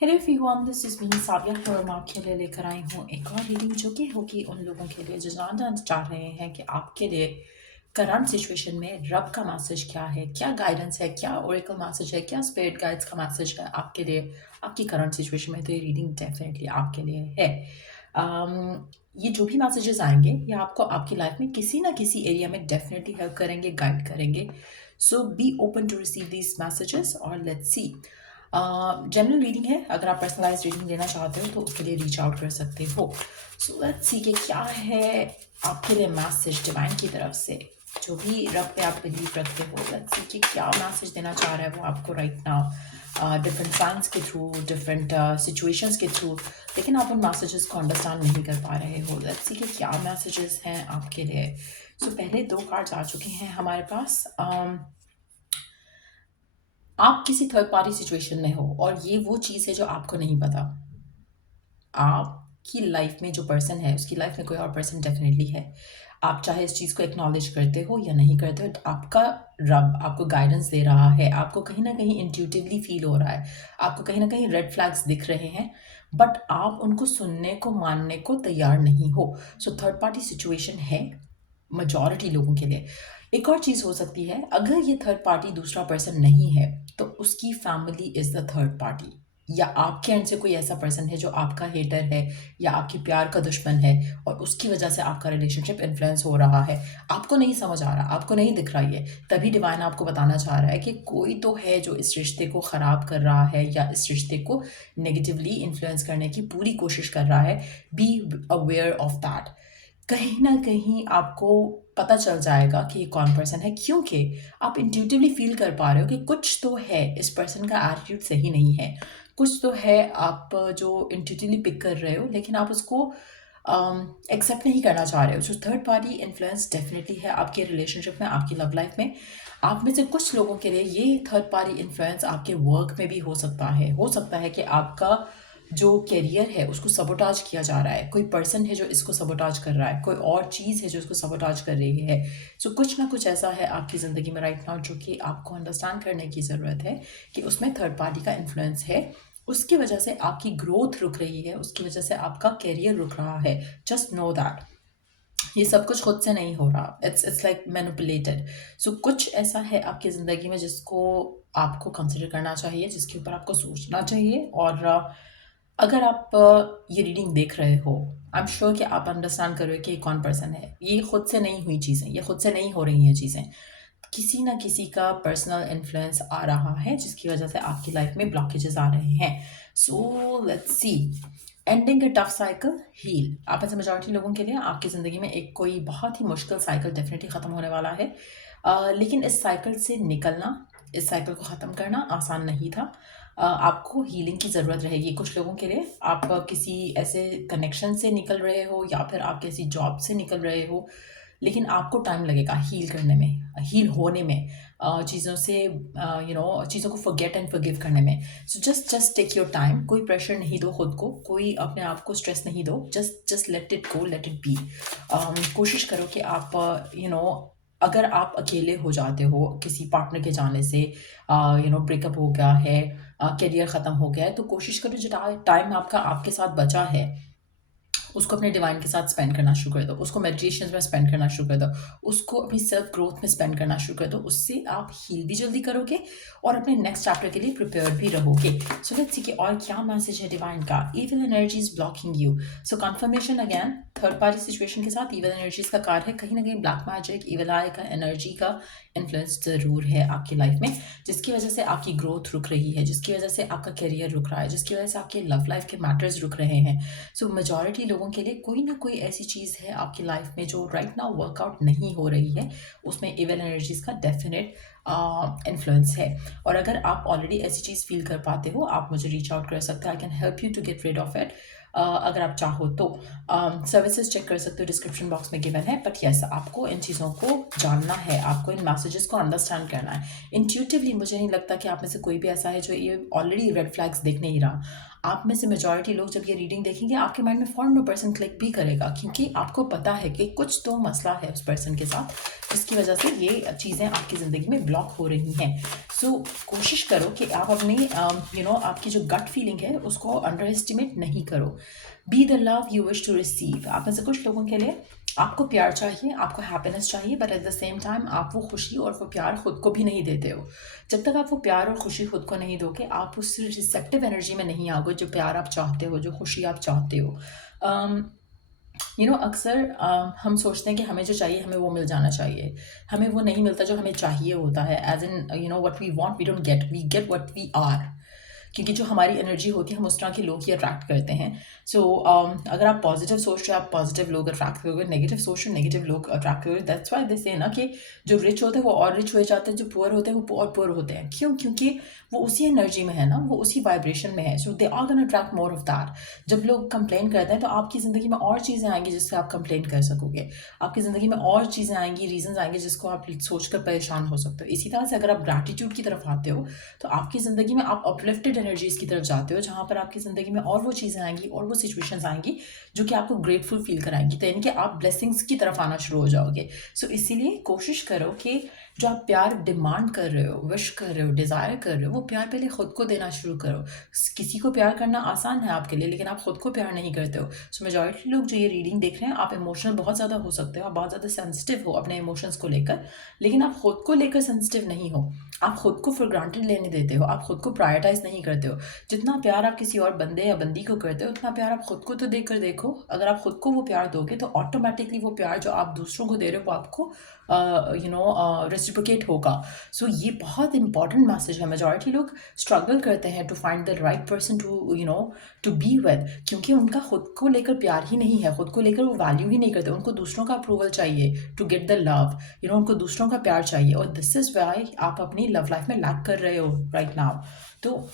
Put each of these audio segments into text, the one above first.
Hello everyone, this is me Sabiya और मैं आपके लिए लेकर आई हूँ एक और रीडिंग जो कि होगी उन लोगों के लिए जो जानना चाह रहे हैं कि आपके लिए करंट सिचुएशन में रब का मैसेज क्या है, क्या गाइडेंस है, क्या ओरेकल मैसेज है, क्या स्पिरिट गाइड्स का मैसेज है आपके लिए आपकी करंट सिचुएशन में। तो ये रीडिंग डेफिनेटली आपके लिए है। ये जो भी मैसेजेस आएंगे ये आपको आपकी लाइफ में किसी ना किसी एरिया में डेफिनेटली हेल्प करेंगे, गाइड करेंगे। So be open to receive these messages और लेट्स सी। जनरल रीडिंग है, अगर आप पर्सनलाइज रीडिंग लेना चाहते हो तो उसके लिए रीच आउट कर सकते हो। सो लेट्स सी कि क्या है आपके लिए मैसेज डिवाइन की तरफ से। जो भी रब पे आप बिलीव रखते हो, लेट्स सी कि क्या मैसेज देना चाह रहा है वो आपको राइट नाउ, डिफरेंट साइंस के थ्रू, डिफरेंट सिचुएशंस के थ्रू। लेकिन आप उन मैसेजेस को अंडरस्टैंड नहीं कर पा रहे हो। लेट्स सी कि क्या मैसेजेस हैं आपके लिए। सो पहले दो कार्ड्स आ चुके हैं हमारे पास। आप किसी थर्ड पार्टी सिचुएशन में हो और ये वो चीज़ है जो आपको नहीं पता। आपकी लाइफ में जो पर्सन है उसकी लाइफ में कोई और पर्सन डेफिनेटली है। आप चाहे इस चीज़ को एक्नॉलेज करते हो या नहीं करते हो, तो आपका रब आपको गाइडेंस दे रहा है। आपको कहीं ना कहीं इंट्यूटिवली फील हो रहा है, आपको कहीं ना कहीं रेड फ्लैग्स दिख रहे हैं, बट आप उनको सुनने को मानने को तैयार नहीं हो। सो थर्ड पार्टी सिचुएशन है मेजॉरिटी लोगों के लिए। एक और चीज़ हो सकती है, अगर ये थर्ड पार्टी दूसरा पर्सन नहीं है तो उसकी family is the third party, या आपके एंड से कोई ऐसा पर्सन है जो आपका हेटर है या आपके प्यार का दुश्मन है और उसकी वजह से आपका रिलेशनशिप इन्फ्लुएंस हो रहा है। आपको नहीं समझ आ रहा, आपको नहीं दिख रहा ये, तभी डिवाइन आपको बताना चाह रहा है कि कोई तो है जो इस रिश्ते को ख़राब कर रहा है या इस रिश्ते को नेगेटिवली इन्फ्लुएंस करने की पूरी कोशिश कर रहा है। Be aware of that. कहीं ना कहीं आपको पता चल जाएगा कि ये कौन पर्सन है, क्योंकि आप इंट्यूटिवली फील कर पा रहे हो कि कुछ तो है, इस पर्सन का एटीट्यूड सही नहीं है, कुछ तो है आप जो इंट्यूटिवली पिक कर रहे हो लेकिन आप उसको एक्सेप्ट नहीं करना चाह रहे हो। जो थर्ड पार्टी इन्फ्लुएंस डेफिनेटली है आपके रिलेशनशिप में, आपकी लव लाइफ में। आप में से कुछ लोगों के लिए ये थर्ड पार्टी इन्फ्लुएंस आपके वर्क में भी हो सकता है। हो सकता है कि आपका जो करियर है उसको सबोटाज किया जा रहा है, कोई पर्सन है जो इसको सबोटाज कर रहा है, कोई और चीज़ है जो इसको सबोटाज कर रही है। सो कुछ ना कुछ ऐसा है आपकी ज़िंदगी में राइट नाउ जो कि आपको अंडरस्टैंड करने की ज़रूरत है कि उसमें थर्ड पार्टी का इन्फ्लुएंस है। उसकी वजह से आपकी ग्रोथ रुक रही है, उसकी वजह से आपका करियर रुक रहा है। जस्ट नो दैट ये सब कुछ खुद से नहीं हो रहा, इट्स लाइक मैनिपुलेटेड। सो कुछ ऐसा है आपकी ज़िंदगी में जिसको आपको कंसिडर करना चाहिए, जिसके ऊपर आपको सोचना चाहिए। और अगर आप ये रीडिंग देख रहे हो, आई एम श्योर कि आप अंडरस्टैंड कर रहे हो कि ये कौन पर्सन है। ये खुद से नहीं हुई चीज़ें, ये खुद से नहीं हो रही हैं चीज़ें। किसी ना किसी का पर्सनल इन्फ्लुएंस आ रहा है जिसकी वजह से आपकी लाइफ में ब्लॉकेजेस आ रहे हैं। So let's see. Ending a tough cycle, heal. आप ऐसे मेजॉरिटी लोगों के लिए आपकी ज़िंदगी में एक कोई बहुत ही मुश्किल साइकिल डेफिनेटली ख़त्म होने वाला है। लेकिन इस साइकिल से निकलना, इस साइकिल को ख़त्म करना आसान नहीं था। आपको हीलिंग की ज़रूरत रहेगी कुछ लोगों के लिए। आप किसी ऐसे कनेक्शन से निकल रहे हो या फिर आप किसी जॉब से निकल रहे हो, लेकिन आपको टाइम लगेगा हील करने में, हील होने में, चीज़ों से चीज़ों को फॉरगेट एंड फॉरगिव करने में। So just take your time. कोई प्रेशर नहीं दो खुद को, कोई अपने आप को स्ट्रेस नहीं दो। Just let it go, let it be. कोशिश करो कि आप अगर आप अकेले हो जाते हो किसी पार्टनर के जाने से, ब्रेकअप हो गया है, करियर ख़त्म हो गया है, तो कोशिश करो जो टाइम आपका आपके साथ बचा है उसको अपने डिवाइन के साथ स्पेंड करना शुरू कर दो, उसको मेडिटेशन में स्पेंड करना शुरू कर दो, उसको अपनी सेल्फ ग्रोथ में स्पेंड करना शुरू कर दो। उससे आप हील भी जल्दी करोगे और अपने नेक्स्ट चैप्टर के लिए प्रिपेयर भी रहोगे। सो लेट्स सी कि और क्या मैसेज है डिवाइन का। Evil energy is blocking you. So confirmation again, third party situation के साथ इविल एनर्जीज का कार्ड है। कहीं ना कहीं ब्लैक मैजिक, इविल आई का एनर्जी का इन्फ्लुएंस ज़रूर है आपकी लाइफ में, जिसकी वजह से आपकी ग्रोथ रुक रही है, जिसकी वजह से आपका करियर रुक रहा है, जिसकी वजह से आपके लव लाइफ के मैटर्स रुक रहे हैं। सो मेजॉरिटी लोगों के लिए कोई ना कोई ऐसी चीज़ है आपकी लाइफ में जो राइट नाउ वर्कआउट नहीं हो रही है, उसमें इविल एनर्जीज का डेफिनेट इन्फ्लुएंस है। और अगर आप ऑलरेडी ऐसी चीज़ फील कर पाते हो, आप मुझे रीच आउट कर सकते हैं। I can help you to get rid of it. अगर आप चाहो तो सर्विसेज चेक कर सकते हो, डिस्क्रिप्शन बॉक्स में गिवन है। बट यस, आपको इन चीज़ों को जानना है, आपको इन मैसेजेस को अंडरस्टैंड करना है इंट्यूटिवली। मुझे नहीं लगता कि आप में से कोई भी ऐसा है जो ये ऑलरेडी रेड फ्लैग्स देख नहीं रहा। आप में से मेजॉरिटी लोग जब ये रीडिंग देखेंगे, आपके माइंड में फॉरन वो पर्सन क्लिक भी करेगा, क्योंकि आपको पता है कि कुछ तो मसला है उस पर्सन के साथ, जिसकी वजह से ये चीज़ें आपकी ज़िंदगी में ब्लॉक हो रही हैं। सो कोशिश करो कि आप अपनी आपकी जो गट फीलिंग है उसको अंडर एस्टिमेट नहीं करो। Be the love you wish to receive. आप में से कुछ लोगों के लिए आपको प्यार चाहिए, आपको हैप्पीनेस चाहिए, but at the same time आप वो खुशी और वो प्यार खुद को भी नहीं देते हो। जब तक आप वो प्यार और खुशी खुद को नहीं दोगे, आप उस रिसेप्टिव एनर्जी में नहीं आओगे जो प्यार आप चाहते हो, जो खुशी आप चाहते हो। अक्सर हम सोचते हैं कि हमें जो चाहिए हमें वो मिल जाना चाहिए, हमें वो नहीं मिलता जो हमें चाहिए होता है। As in what we want we don't get, we get what we are. क्योंकि जो हमारी एनर्जी होती है हम उस तरह के लोग ही अट्रैक्ट करते हैं। सो अगर आप पॉजिटिव सोच रहे हो, आप पॉजिटिव लोग अट्रैक्ट करोगे, नेगेटिव सोच रहे हो, नेगेटिव लोग अट्रैक्ट करोगे। दैट्स वाई दे से ना कि जो रिच होते हैं वो और रिच हो जाते हैं, जो पुअर होते हैं वो और पुअर होते हैं। क्यों? क्योंकि वो उसी एनर्जी में है ना, वो उसी वाइब्रेशन में है। So they are gonna attract more of that. जब लोग कंप्लेन करते हैं तो आपकी ज़िंदगी में और चीज़ें आएंगी जिससे आप कंप्लेन कर सकोगे, आपकी ज़िंदगी में और चीज़ें आएंगी, रीजंस आएंगे जिसको आप सोचकर परेशान हो सकते हो। इसी तरह से अगर आप ग्रैटिट्यूड की तरफ आते हो तो आपकी ज़िंदगी में आप अपलिफ्टेड एनर्जीज़ की तरफ जाते हो, जहाँ पर आपकी ज़िंदगी में और वो चीज़ें आएंगी और वो सिचुएशंस आएंगी जो कि आपको ग्रेटफुल फील कराएंगी। तो यानी कि आप ब्लेसिंग्स की तरफ आना शुरू हो जाओगे। सो इसीलिए कोशिश करो कि जो आप प्यार डिमांड कर रहे हो, विश कर रहे हो, डिज़ायर कर रहे हो, वो प्यार पहले खुद को देना शुरू करो। किसी को प्यार करना आसान है आपके लिए, लेकिन आप खुद को प्यार नहीं करते हो। सो मेजॉरिटी लोग जो ये रीडिंग देख रहे हैं, आप इमोशनल बहुत ज़्यादा हो सकते हो, आप बहुत ज़्यादा सेंसिटिव हो अपने इमोशंस को लेकर, लेकिन आप खुद को लेकर सेंसिटिव नहीं हो। आप खुद को फॉर ग्रांटेड लेने देते हो, आप खुद को प्रायोरिटाइज नहीं करते हो। जितना प्यार आप किसी और बंदे या बंदी को करते हो, उतना प्यार आप खुद को तो देकर देखो। अगर आप खुद को वो प्यार दोगे तो ऑटोमेटिकली वो प्यार जो आप दूसरों को दे रहे हो वो आपको रेसिप्रोकेट होगा। सो ये बहुत इंपॉर्टेंट मैसेज है। मेजॉरिटी लोग स्ट्रगल करते हैं to find the right person to be with, क्योंकि उनका खुद को लेकर प्यार ही नहीं है, खुद को लेकर वो वैल्यू ही नहीं करते। उनको दूसरों का अप्रूवल चाहिए टू गेट द लव, उनको दूसरों का प्यार चाहिए। और दिस इज़ वाई आप अपनी लव लाइफ में लैक कर रहे हो राइट नाउ। तो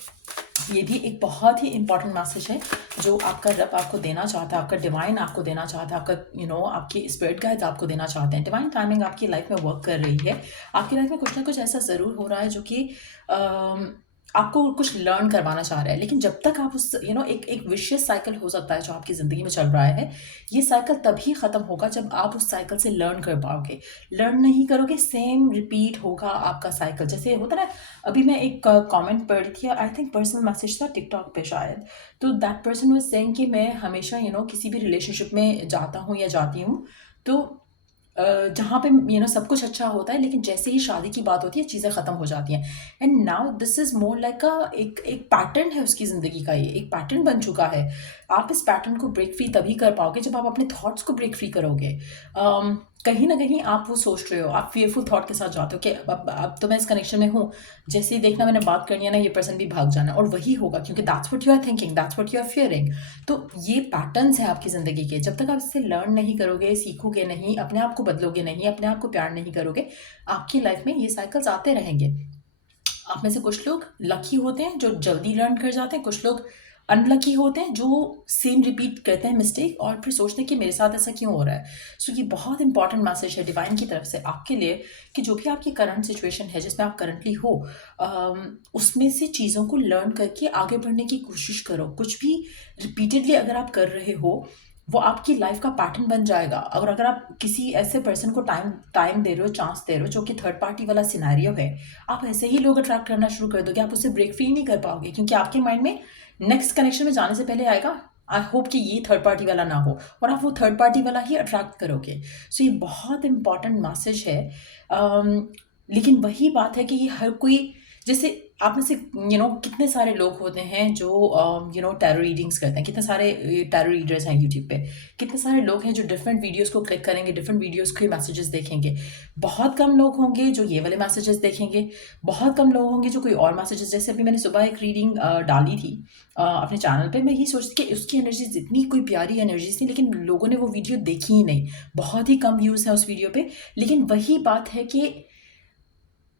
ये भी एक बहुत ही इंपॉर्टेंट मैसेज है जो आपका रब आपको देना चाहता है, आपका डिवाइन आपको देना चाहता है, आपका आपकी स्पिरिट गाइड्स आपको देना चाहते हैं। डिवाइन टाइमिंग आपकी लाइफ में वर्क कर रही है। आपकी लाइफ में कुछ ना कुछ ऐसा ज़रूर हो रहा है जो कि आपको कुछ लर्न करवाना चाह रहा है। लेकिन जब तक आप उस एक विशियस साइकिल हो सकता है जो आपकी ज़िंदगी में चल रहा है, ये साइकिल तभी ख़त्म होगा जब आप उस साइकिल से लर्न कर पाओगे। लर्न नहीं करोगे, सेम रिपीट होगा आपका साइकिल। जैसे होता है ना, अभी मैं एक कमेंट पढ़ रही थी, आई थिंक पर्सनल मैसेज था टिकटॉक पे शायद। तो दैट पर्सन वाज सेइंग कि मैं हमेशा किसी भी रिलेशनशिप में जाता हूँ या जाती हूँ तो जहाँ पे सब कुछ अच्छा होता है, लेकिन जैसे ही शादी की बात होती है चीज़ें ख़त्म हो जाती हैं। And now this is more like एक पैटर्न है उसकी ज़िंदगी का, ये एक पैटर्न बन चुका है। आप इस पैटर्न को ब्रेक फ्री तभी कर पाओगे जब आप अपने थॉट्स को ब्रेक फ्री करोगे। कहीं ना कहीं आप वो सोच रहे हो, आप फेयरफुल थॉट के साथ जाते हो कि अब तो मैं इस कनेक्शन में हूँ, जैसे ही देखना मैंने बात करनी है ना, ये पर्सन भी भाग जाना है। और वही होगा क्योंकि that's what you are thinking, that's what you are fearing. तो ये पैटर्न्स हैं आपकी ज़िंदगी के। जब तक आप इससे लर्न नहीं करोगे, सीखोगे नहीं, अपने आप को बदलोगे नहीं, अपने आप को प्यार नहीं करोगे, आपकी लाइफ में ये साइकिल्स आते रहेंगे। आप में से कुछ लोग लकी होते हैं जो जल्दी लर्न कर जाते हैं, कुछ लोग अनलकी होते हैं जो सेम रिपीट करते हैं मिस्टेक और फिर सोचते हैं कि मेरे साथ ऐसा क्यों हो रहा है। सो ये बहुत इंपॉर्टेंट मैसेज है डिवाइन की तरफ से आपके लिए कि जो भी आपकी करंट सिचुएशन है जिसमें आप करंटली हो, उसमें से चीज़ों को लर्न करके आगे बढ़ने की कोशिश करो। कुछ भी रिपीटेडली अगर आप कर रहे हो, वो आपकी लाइफ का पैटर्न बन जाएगा। और अगर आप किसी ऐसे पर्सन को टाइम दे रहे हो, चांस दे रहे हो जो कि थर्ड पार्टी वाला सिनेरियो है, आप ऐसे ही लोग अट्रैक्ट करना शुरू कर दोगे। आप उससे ब्रेक फ्री नहीं कर पाओगे क्योंकि आपके माइंड में नेक्स्ट कनेक्शन में जाने से पहले आएगा आई होप कि ये थर्ड पार्टी वाला ना हो, और आप वो थर्ड पार्टी वाला ही अट्रैक्ट करोगे। सो ये बहुत इंपॉर्टेंट मैसेज है। लेकिन वही बात है कि ये हर कोई, जैसे आप में से कितने सारे लोग होते हैं जो टैरो रीडिंग्स करते हैं, कितने सारे टैरो रीडर्स हैं यूट्यूब पे, कितने सारे लोग हैं जो डिफरेंट वीडियोस को क्लिक करेंगे, डिफरेंट वीडियोस के मैसेजेस देखेंगे। बहुत कम लोग होंगे जो ये वाले मैसेजेस देखेंगे, बहुत कम लोग होंगे जो कोई और मैसेजेस। जैसे अभी मैंने सुबह एक रीडिंग डाली थी अपने चैनल पे, मैं यही सोचती कि उसकी एनर्जीज इतनी कोई प्यारी एनर्जीज थी, लेकिन लोगों ने वो वीडियो देखी ही नहीं। बहुत ही कम व्यूज़ है उस वीडियो पे। लेकिन वही बात है कि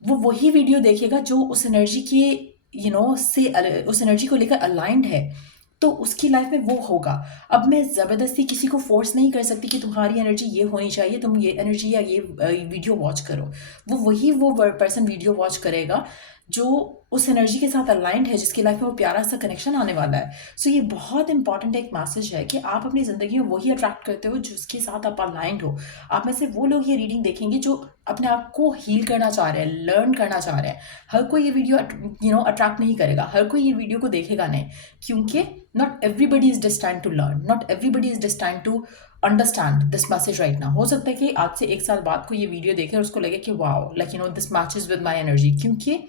वो वही वीडियो देखेगा जो उस एनर्जी के से उस एनर्जी को लेकर अलाइंड है। तो उसकी लाइफ में वो होगा। अब मैं ज़बरदस्ती किसी को फोर्स नहीं कर सकती कि तुम्हारी एनर्जी ये होनी चाहिए, तुम ये एनर्जी या ये वीडियो वॉच करो। वो पर्सन वीडियो वॉच करेगा जो उस एनर्जी के साथ अलाइंड है, जिसकी लाइफ में वो प्यारा सा कनेक्शन आने वाला है। सो ये बहुत इंपॉर्टेंट एक मैसेज है कि आप अपनी ज़िंदगी में वही अट्रैक्ट करते हो जिसके साथ आप अलाइंड हो। आप में से वो लोग ये रीडिंग देखेंगे जो अपने आप को हील करना चाह रहे हैं, लर्न करना चाह रहे हैं। हर कोई ये वीडियो अट्रैक्ट नहीं करेगा, हर कोई ये वीडियो को देखेगा नहीं, क्योंकि not everybody is destined to learn, not everybody is destined to understand this message right now. हो सकता है कि आज से 1 साल बाद को ये वीडियो देखे और उसको लगे कि wow, like this matches with my energy, क्योंकि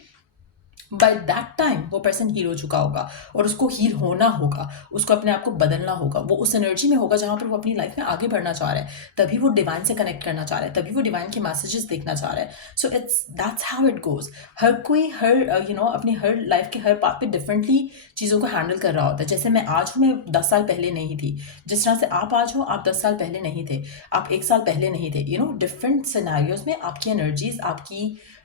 बाय दैट टाइम वो पर्सन हील हो चुका होगा और उसको हील होना होगा, उसको अपने आप को बदलना होगा। वो उस एनर्जी में होगा जहाँ पर वो अपनी लाइफ में आगे बढ़ना चाह रहा है, तभी वो डिवाइन से कनेक्ट करना चाह रहा है, तभी वो डिवाइन के मैसेजेस देखना चाह रहा है। So that's how it goes. हर कोई अपनी हर लाइफ के हर पार्ट पे डिफरेंटली चीज़ों को हैंडल कर रहा होता है। जैसे मैं आज हूँ, मैं 10 साल पहले नहीं थी। जिस तरह से आप आज हो, आप 10 साल पहले नहीं थे, आप 1 साल पहले नहीं थे। डिफरेंट सिनेरियोज में आपकी एनर्जीज,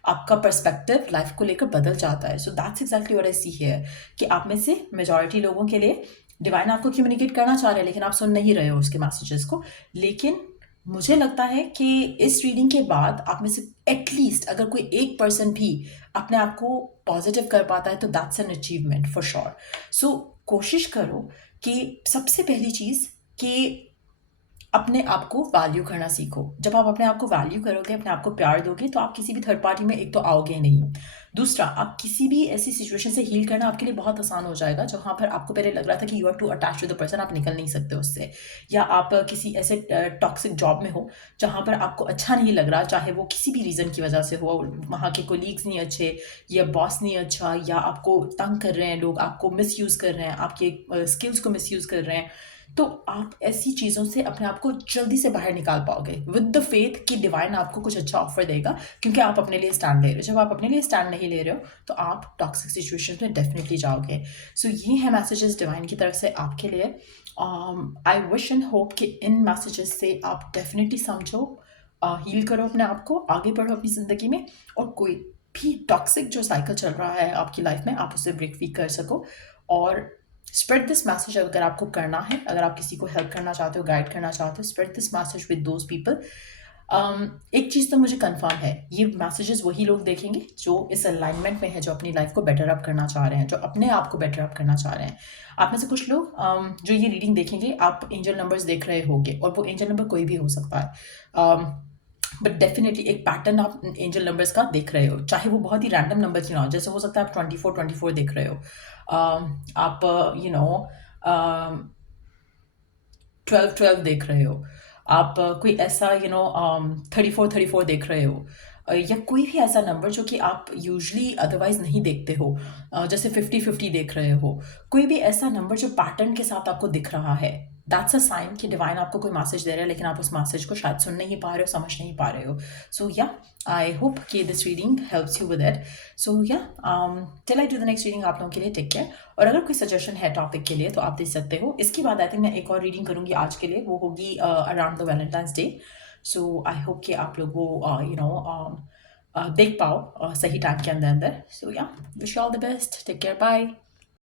आपका पर्सपेक्टिव लाइफ को लेकर बदल जाता है। So that's exactly what I see here, कि आप में से मेजॉरिटी लोगों के लिए डिवाइन आपको कम्युनिकेट करना चाह रहे हैं, लेकिन आप सुन नहीं रहे हो उसके मैसेजेस को। लेकिन मुझे लगता है कि इस रीडिंग के बाद आप में से एटलीस्ट अगर कोई एक पर्सन भी अपने आप को पॉजिटिव कर पाता है तो that's an achievement for sure. So कोशिश करो कि सबसे पहली चीज़ कि अपने आप को वैल्यू करना सीखो। जब आप अपने आप को वैल्यू करोगे, अपने आप को प्यार दोगे, तो आप किसी भी थर्ड पार्टी में एक तो आओगे नहीं। दूसरा, आप किसी भी ऐसी सिचुएशन से हील करना आपके लिए बहुत आसान हो जाएगा जहाँ पर आपको पहले लग रहा था कि you are too attach to the person, आप निकल नहीं सकते उससे। या आप किसी ऐसे टॉक्सिक जॉब में हो जहाँ पर आपको अच्छा नहीं लग रहा, चाहे वो किसी भी रीज़न की वजह से हो, वहाँ के कोलीग्स नहीं अच्छे, या बॉस नहीं अच्छा, या आपको तंग कर रहे हैं लोग, आपको मिसयूज़ कर रहे हैं, आपके स्किल्स को मिसयूज़ कर रहे हैं, तो आप ऐसी चीज़ों से अपने आप को जल्दी से बाहर निकाल पाओगे विद द फेथ कि डिवाइन आपको कुछ अच्छा ऑफर देगा, क्योंकि आप अपने लिए स्टैंड ले रहे हो। जब आप अपने लिए स्टैंड नहीं ले रहे हो तो आप टॉक्सिक सिचुएशन में डेफिनेटली जाओगे। सो ये है मैसेजेस डिवाइन की तरफ से आपके लिए। आई विश एंड होप कि इन मैसेजेस से आप डेफिनेटली समझो, हील करो अपने आप को, आगे बढ़ो अपनी ज़िंदगी में, और कोई भी टॉक्सिक जो साइकिल चल रहा है आपकी लाइफ में, आप उसे ब्रेक फ्री कर सको। और स्प्रेड दिस मैसेज अगर आपको करना है, अगर आप किसी को हेल्प करना चाहते हो, गाइड करना चाहते हो, spread this message with those people. एक चीज़ तो मुझे कंफर्म है, ये मैसेजेस वही लोग देखेंगे जो इस अलाइनमेंट में है, जो अपनी लाइफ को बेटर अप करना चाह रहे हैं, जो अपने आप को बेटर अप करना चाह रहे हैं। आप में से कुछ लोग जो ये रीडिंग देखेंगे, आप एंजल नंबर्स देख रहे होगे, और वो एंजल नंबर कोई भी हो सकता है, बट डेफिनेटली एक पैटर्न आप एंजल नंबर्स का देख रहे हो, चाहे वो बहुत ही रैंडम नंबर क्यों ना हो। जैसे हो सकता है आप 24 देख रहे हो, आप 12 देख रहे हो, आप कोई ऐसा 34 देख रहे हो, या कोई भी ऐसा नंबर जो कि आप यूजुअली अदरवाइज नहीं देखते हो, जैसे 50 देख रहे हो, कोई भी ऐसा नंबर जो पैटर्न के साथ आपको दिख रहा है, दैट्स अ साइन कि डिवाइन आपको कोई मैसेज दे रहा है, लेकिन आप उस मैसेज को शायद सुन नहीं पा रहे हो, समझ नहीं पा रहे हो। सो या आई होप कि this reading helps you with it. So ya till I do the next reading, आप लोगों के लिए टेक केयर। और अगर कोई सजेशन है टॉपिक के लिए तो आप दे सकते हो। इसके बाद आई थिंक मैं एक और रीडिंग करूँगी आज के लिए, वो होगी around the Valentine's day. So I hope कि आप लोग वो देख पाओ सही टाइम के अंदर अंदर। So yeah wish you all the best, take care, bye.